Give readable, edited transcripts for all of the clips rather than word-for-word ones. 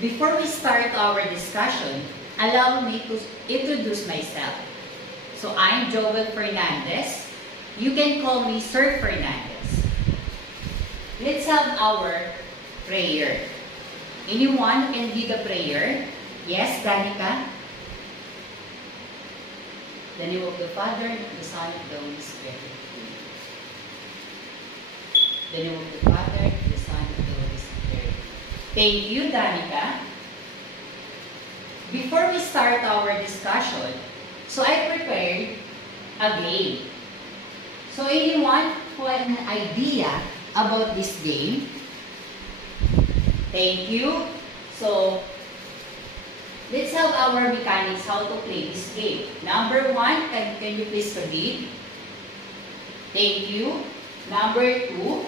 Before we start our discussion, allow me to introduce myself. So I'm Joel Fernandez. You can call me Sir Fernandez. Let's have our prayer. Anyone can lead the prayer? Yes, Danica? The name of the Father, the Son, and the Holy Spirit. The name of the Father, the Son, and the Holy Spirit. Thank you, Danica. Before we start our discussion, so I prepared a game. So anyone who has an idea about this game? Thank you. So, let's have our mechanics how to play this game. Number 1, can you please read? Thank you. Number 2,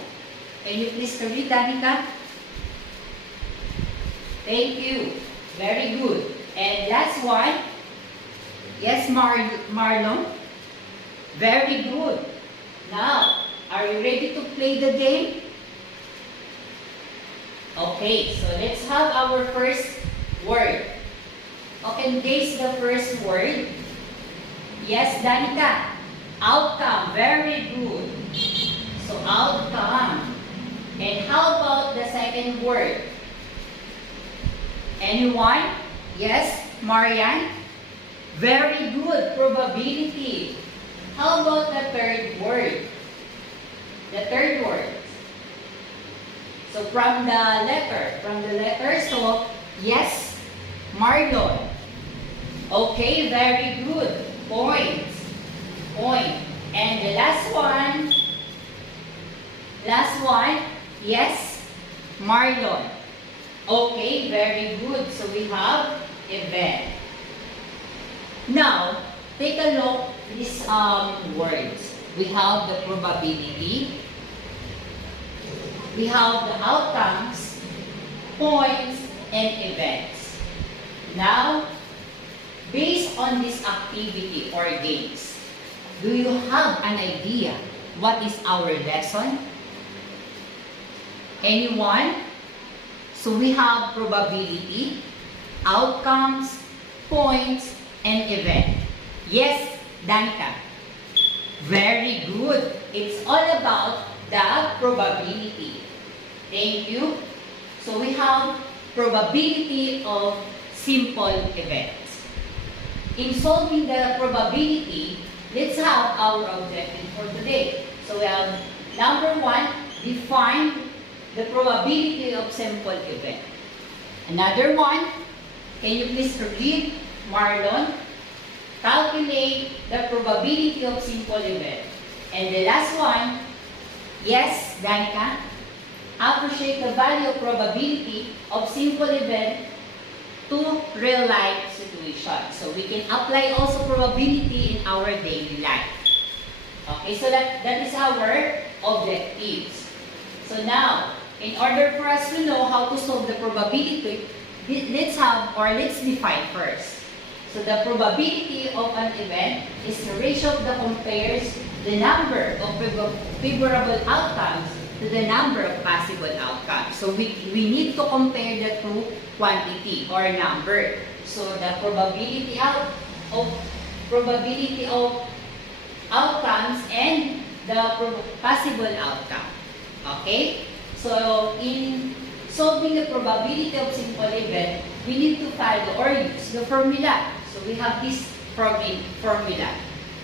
can you please read, Danica? Thank you. Very good. And last one. Yes, Marlon? Very good. Now, are you ready to play the game? Okay, so let's have our first word. Okay, guess the first word. Yes, Danica. Outcome. Very good. So, outcome. And how about the second word? Anyone? Yes, Marianne? Very good. Probability. How about the third word? The third word. So, from the letter, so, yes, Marlon. Okay, very good. Points. Point. And the last one, yes, Marlon. Okay, very good. So we have event. Now, take a look at these words. We have the probability. We have the outcomes, points, and events. Now, based on this activity or games, do you have an idea what is our lesson? Anyone? So we have probability, outcomes, points, and event. Yes, Danica. Very good. It's all about the probability. Thank you. So we have probability of simple events. In solving the probability, let's have our objective for today. So we have number 1, define the probability of simple event. Another one, can you please read, Marlon? Calculate the probability of simple event. And the last one, yes, Danica? Appreciate the value of probability of simple event to real-life situations. So we can apply also probability in our daily life. Okay, so that is our objectives. So now, in order for us to know how to solve the probability, let's define first. So the probability of an event is the ratio that compares the number of favorable outcomes to the number of possible outcomes. So we need to compare the two quantity or number. So the probability of outcomes and the possible outcome. Okay? So in solving the probability of simple event, we need to follow or use the formula. So we have this formula.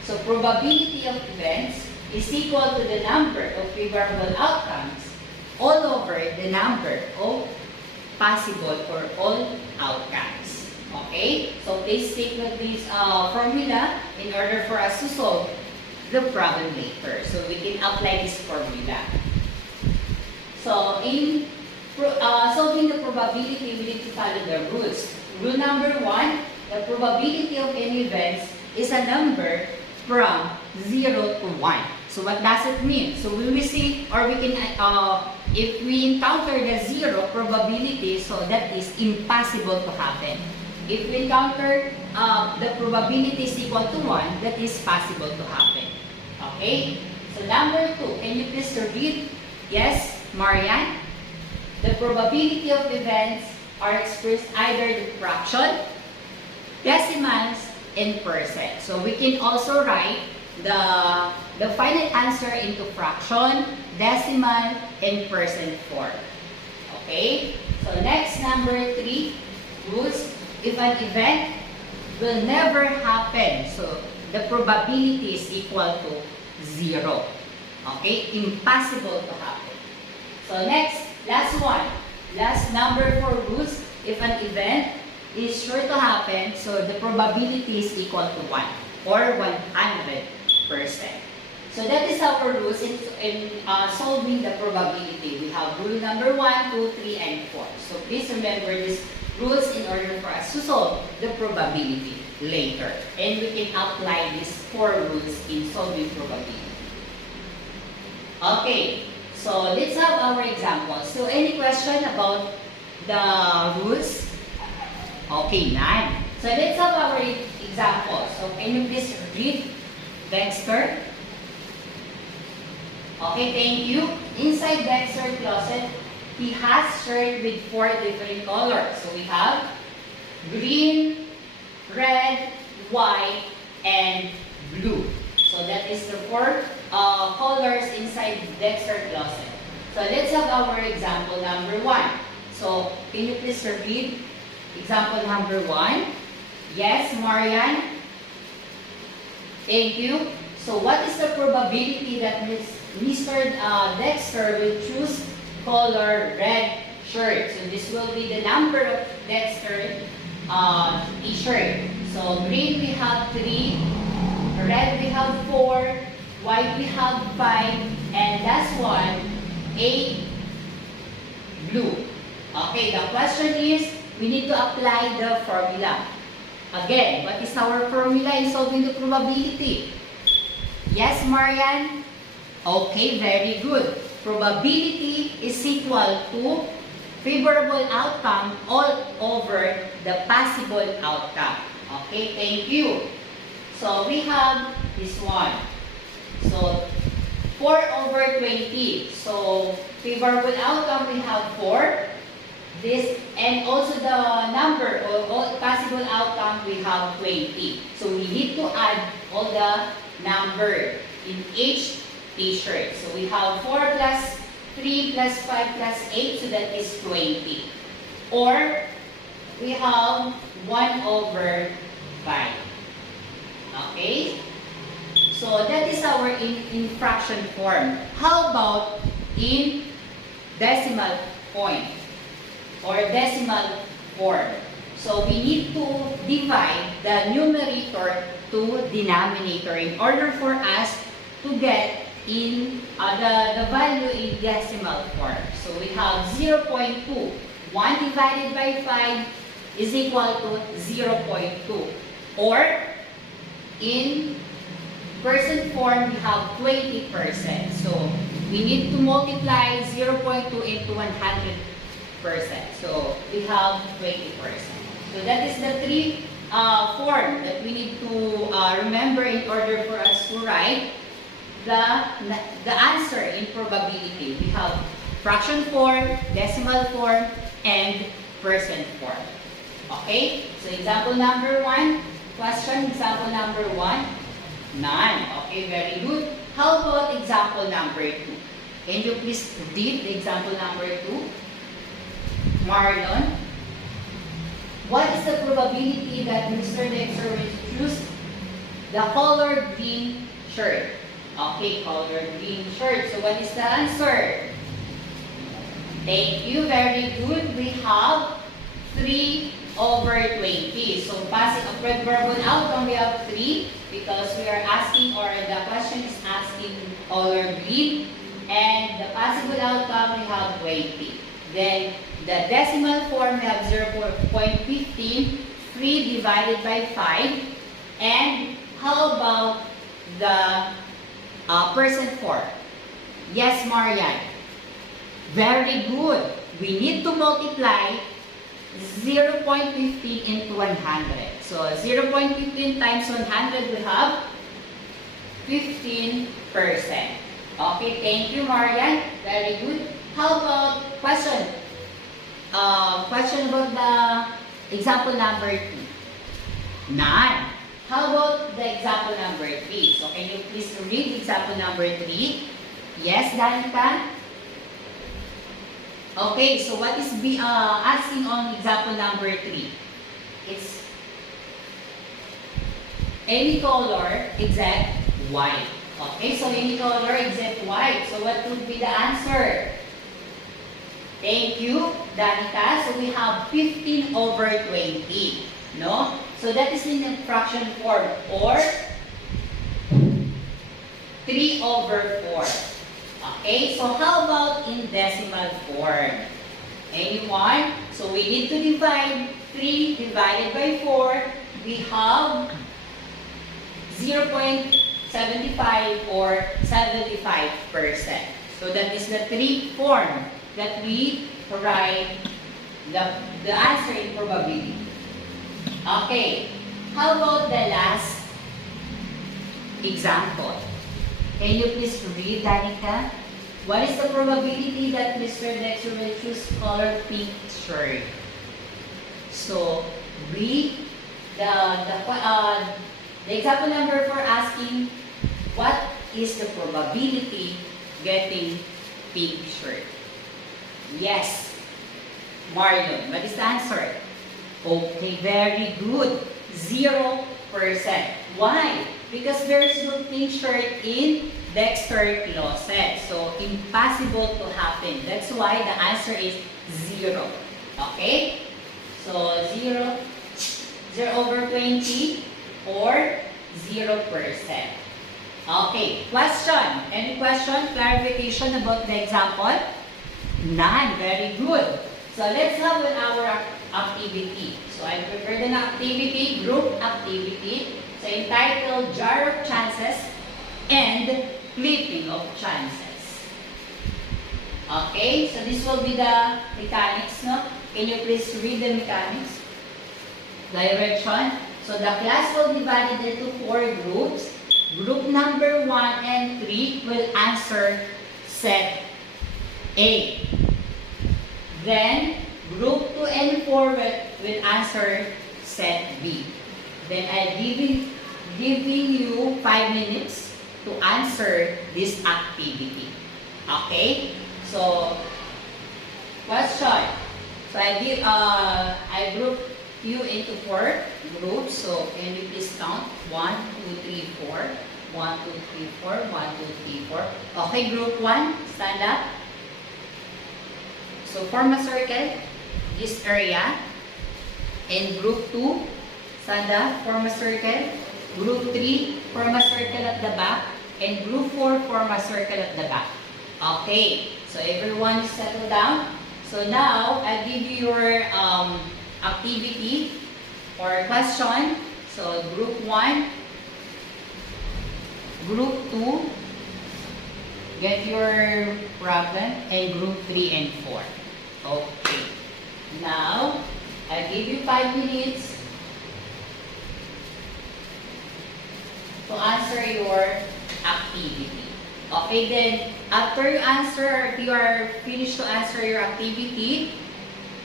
So probability of events is equal to the number of favorable outcomes all over the number of possible for all outcomes. Okay? So please take note this formula in order for us to solve the problem later. So we can apply this formula. So in solving the probability, we need to follow the rules. Rule number 1, the probability of any events is a number from 0 to 1. So what does it mean? So we will see, or we can, if we encounter the 0 probability, so that is impossible to happen. If we encounter the probability is equal to 1, that is possible to happen. Okay? So number 2, can you please read? Yes, Marianne? The probability of events are expressed either the fraction, decimals, and percent. So we can also write the final answer into fraction, decimal, and percent form. Okay? So next, number 3, rules. If an event will never happen, so the probability is equal to 0. Okay? Impossible to happen. So next, last one. Last number 4 rules. If an event is sure to happen, so the probability is equal to 1 or 100%. So that is our rules in solving the probability. We have rule number 1, 2, 3, and 4. So please remember these rules in order for us to solve the probability later. And we can apply these 4 rules in solving probability. Okay, so let's have our examples. So any question about the rules? Okay, none. So let's have our examples. So can you please read Dexter? Okay, thank you. Inside Dexter's closet, he has shirt with 4 different colors. So we have green, red, white, and blue. So that is the 4 colors inside Dexter's closet. So let's have our example number 1. So can you please read example number 1? Yes, Marian? Thank you. So what is the probability that Mr. Dexter will choose color red shirt? So this will be the number of Dexter t-shirt. So green we have 3, red we have 4, white we have 5, and last one, 8, blue. Okay, the question is, we need to apply the formula. Again, what is our formula in solving the probability? Yes, Marian? Okay, very good. Probability is equal to favorable outcome all over the possible outcome. Okay, thank you. So we have this one. So 4 over 20. So favorable outcome we have 4. This and also the number or possible outcome we have 20. So we need to add all the number in each t-shirt. So we have 4 plus 3 plus 5 plus 8, so that is 20. Or we have 1 over 5. Okay? So that is our in fraction form. How about in decimal point or decimal form? So we need to divide the numerator to denominator in order for us to get in the value in decimal form. So we have 0.2. 1 divided by 5 is equal to 0.2. Or in percent form, we have 20%. So we need to multiply 0.2 into 100%. So we have 20%. So that is the 3 form that we need to remember in order for us to write the answer in probability. We have fraction form, decimal form, and percent form. Okay? So example number 1. Question, example number 1. None. Okay, very good. How about example number 2? Can you please read the example number 2? Marlon? What is the probability that Mr. Dexter will choose the color green shirt? Okay, color green shirt. So what is the answer? Thank you. Very good. We have 3 over 20. So passing a favorable outcome, we have 3 because we are asking, or the question is asking color green. And the possible outcome, we have 20. Then the decimal form, we have 0.15, 3 divided by 5. And how about the percent form? Yes, Marian. Very good. We need to multiply 0.15 into 100. So 0.15 times 100 we have 15%. Okay, thank you, Marian. Very good. How about question? Question question about the example number 2? None. How about the example number 3? So can you please read example number 3? Yes, Danica? Okay, so what is asking on example number 3? It's any color except white. Okay, so any color except white. So what would be the answer? Thank you, Danica. So we have 15 over 20. No? So that is in the fraction form, or 3 over 4. Okay, so how about in decimal form? Anyone? So we need to divide 3 divided by 4. We have 0.75 or 75%. So that is the 3 form that we write the answer in probability. Okay, how about the last example? Can you please read, Danica? What is the probability that Mr. Dexter will choose color pink shirt? So, the example number for asking, what is the probability getting pink shirt? Yes, Marlon. What is the answer? Okay, very good. 0%. Why? Because there is no pink shirt in Dexter closet. So, impossible to happen. That's why the answer is 0. Okay? So, 0 over 20 or 0%. Okay, question. Any question, clarification about the example? None. Very good. So, let's have our activity. So, I prepared an activity, group activity. So, entitled Jar of Chances and Flipping of Chances. Okay, so this will be the mechanics, no? Can you please read the mechanics? Direction. So, the class will be divided into 4 groups. Group number 1 and 3 will answer set A. Then, group 2 and 4 will answer set B. Then, I'll giving you 5 minutes to answer this activity. Okay? So, question. So, I group you into 4 groups. So, can you please count? 1, 2, 3, 4. 1, 2, 3, 4. 1, 2, 3, 4. Okay, group 1, stand up. So, form a circle, this area. And group 2, stand up, form a circle. Group 3, form a circle at the back. And group 4, form a circle at the back. Okay, so everyone is settled down. So now, I'll give you your activity or question. So, group 1, group 2, get your problem, and group 3 and 4. Okay. Now, I'll give you 5 minutes to answer your activity. Okay, then after you answer, if you are finished to answer your activity,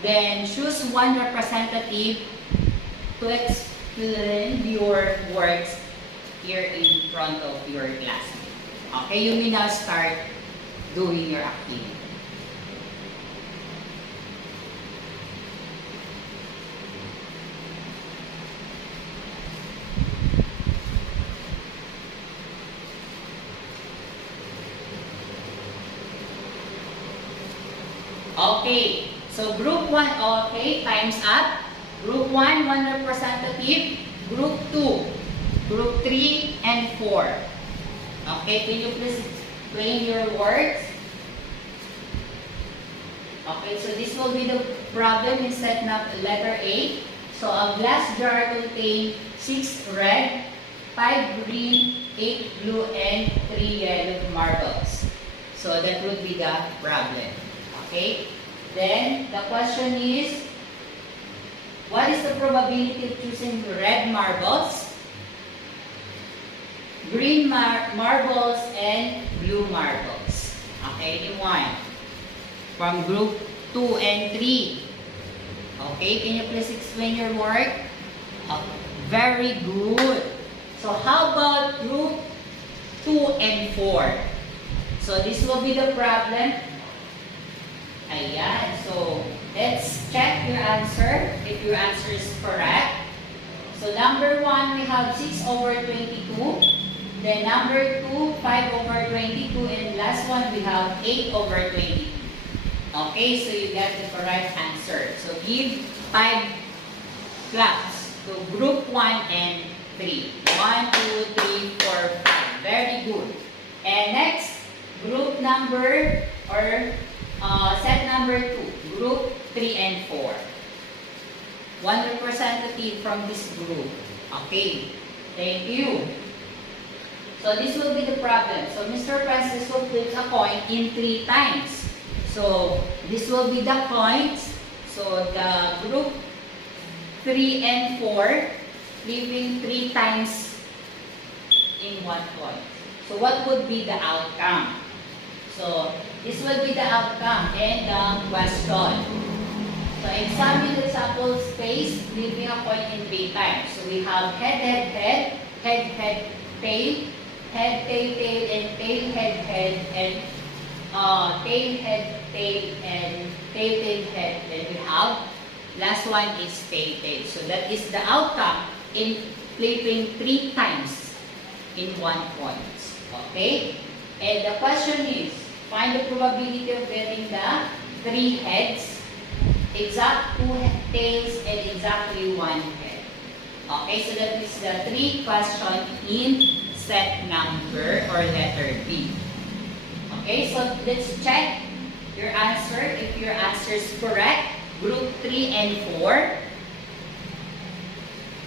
then choose one representative to explain your works here in front of your classmate. Okay, you may now start doing your activity. Okay, so group 1, okay, time's up. Group 1, 1 representative. Group 2, group 3, and 4. Okay, can you please explain your words? Okay, so this will be the problem in set letter A. So a glass jar contains 6 red, 5 green, 8 blue, and 3 yellow marbles. So that would be the problem. Okay, then the question is, what is the probability of choosing red marbles, green marbles, and blue marbles? Okay, anyone? From group 2 and 3. Okay, can you please explain your work? Very good. So how about group 2 and 4? So this will be the problem. Ayan. So let's check your answer if your answer is correct. So number 1, we have 6 over 22. Then number 2, 5 over 22. And last one, we have 8 over 22. Okay, so you get the correct answer. So give 5 claps to group 1 and 3. 1, 2, 3, 4, 5. Very good. And next, group number or set number 2. Group 3 and 4. One representative from this group. Okay. Thank you. So this will be the problem. So Mr. Francisco flips a coin in 3 times. So this will be the coins. So the group 3 and 4 flipping 3 times in 1 coin. So what would be the outcome? So this will be the outcome and the question. So examine the sample space, flipping a coin in 3 times. So we have head, head, head, head, head, tail, head, tail, tail, and tail, head, head, and tail, head, tail, and tail, tail, head. Then we have last one is tail, tail. So that is the outcome in flipping 3 times in 1 coin. Okay? And the question is, find the probability of getting the 3 heads, exact 2 tails, and exactly 1 head. Okay, so that is the 3 question in set number or letter B. Okay, so let's check your answer. If your answer is correct, group 3 and 4.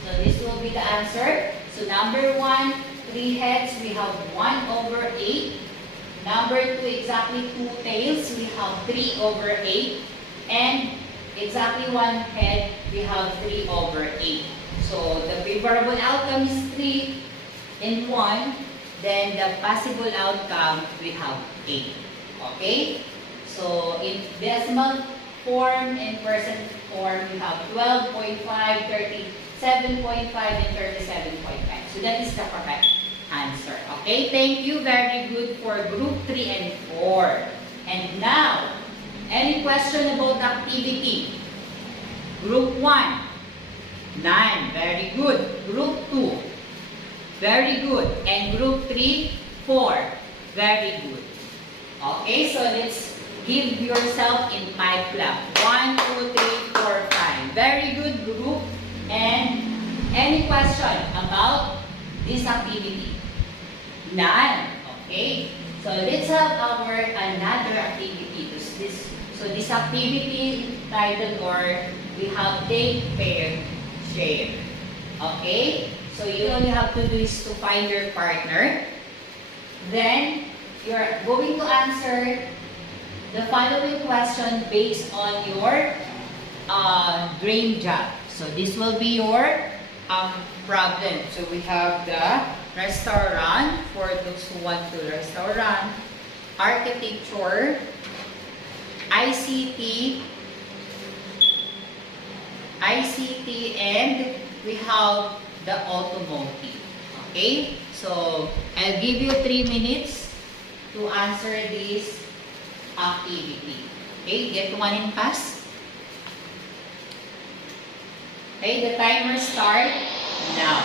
So this will be the answer. So number 1, 3 heads, we have 1 over 8. Number 2, exactly 2 tails, we have 3 over 8. And exactly 1 head, we have 3 over 8. So the favorable outcome is 3 and 1. Then the possible outcome, we have 8. Okay? So in decimal form and percent form, we have 12.5, 37.5, and 37.5. So that is the correct answer. Okay? Thank you. Very good for group 3 and 4. And now, any question about the activity? Group 1, none. Very good. Group 2, very good. And group 3, 4. Very good. Okay, so let's give yourself in 5 clap. 1, 2, 3, 4, 5. Very good group. And any question about this activity? None. Okay. So let's have our another activity. So this activity titled or we have take, pair, share. Okay. So you only have to do is to find your partner. Then you're going to answer the following question based on your dream job. So this will be your problem. So we have the restaurant for those who want to restaurant, architecture, ICT, and we have the automotive. Okay? So I'll give you 3 minutes to answer this activity. Okay? Get one and pass. Okay, the timer start now.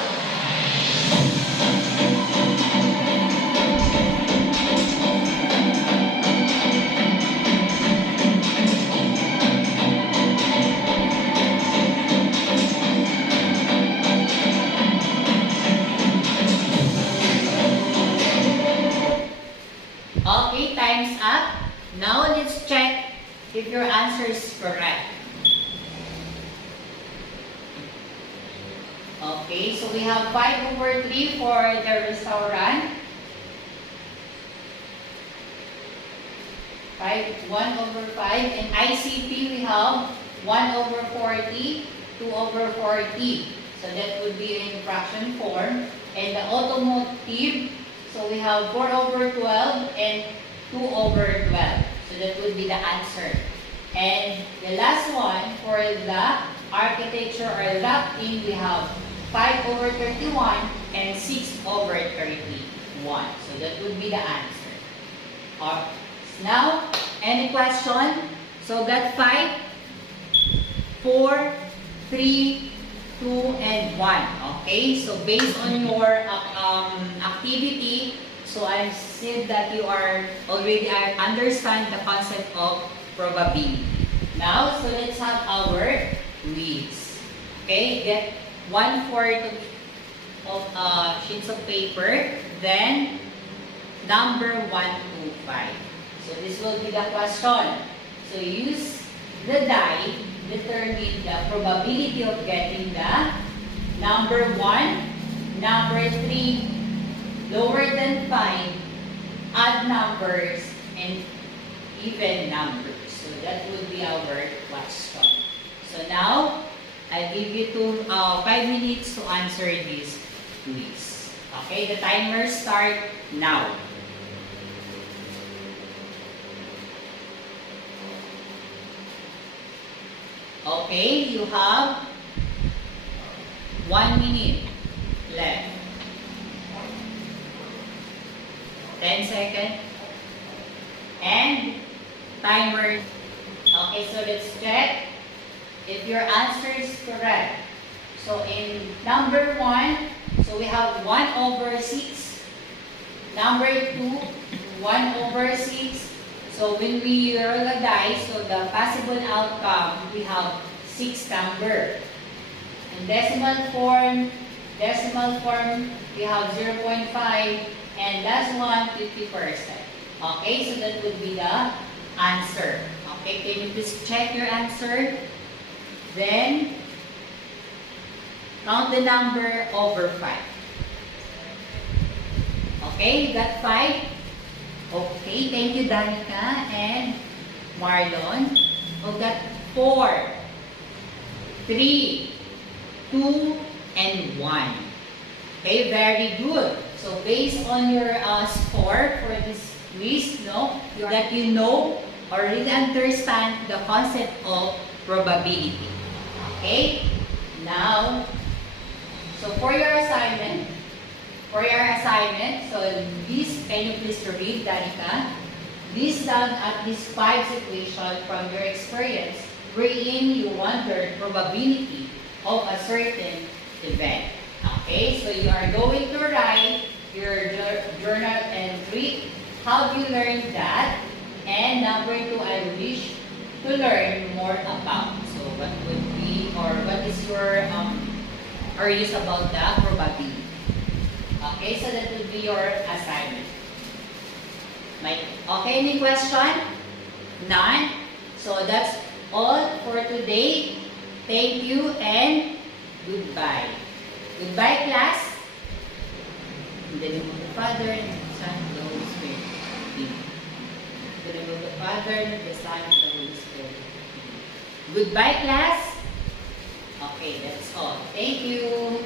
Okay, time's up. Now let's check if your answer is correct. Okay, so we have 5 over 3 for the restaurant. 1 over 5. And ICT we have 1 over 40, 2 over 40. So that would be in fraction form. And the automotive, so we have 4 over 12 and 2 over 12. So that would be the answer And the last one, for the architecture or drafting, we have 5 over 31 and 6 over 31. So that would be the answer. Now, any question? So got 5, 4, 3, 2, and 1. Okay, so based on your activity, so I said that you are already understand the concept of probability. Now, so let's have our quiz. Okay, get 1/4 of sheets of paper, then number 1 to 5. So this will be the question. So use the die, determine the probability of getting the number 1, number 3, lower than 5, odd numbers, and even numbers. So that would be our question. So now, I'll give you 5 minutes to answer this quiz. Okay, the timer start now. Okay, you have 1 minute left. 10 seconds. And timer. Okay, so let's check if your answer is correct. So in number 1, so we have 1 over 6. Number 2, 1 over 6. So when we roll a dice, so the possible outcome, we have 6 number. In decimal form, we have 0.5, and last one, 50%. Okay, so that would be the answer. Okay, can you please check your answer? Then, count the number over 5. Okay, you got 5? Okay, thank you, Danica and Marlon. We got 4, 3, 2, and 1. Okay, very good. So based on your score for this quiz, that you know or really understand the concept of probability. Okay? Now, so for your assignment, so this, can you please read, Danica? List down at least 5 situations from your experience wherein you wondered probability of a certain event. Okay, so you are going to write your journal entry. How you learned that? And number 2, I wish to learn more about. So what would be, or what is your ideas about the probability? Okay, so that would be your assignment. Okay, any question? None? So that's all for today. Thank you and goodbye. Goodbye, class. In the name of the Father, and the Son, and the Holy Spirit. Amen. In the name of the Father, and the Son, and the Holy Spirit. Goodbye, class. Okay, that's all. Thank you.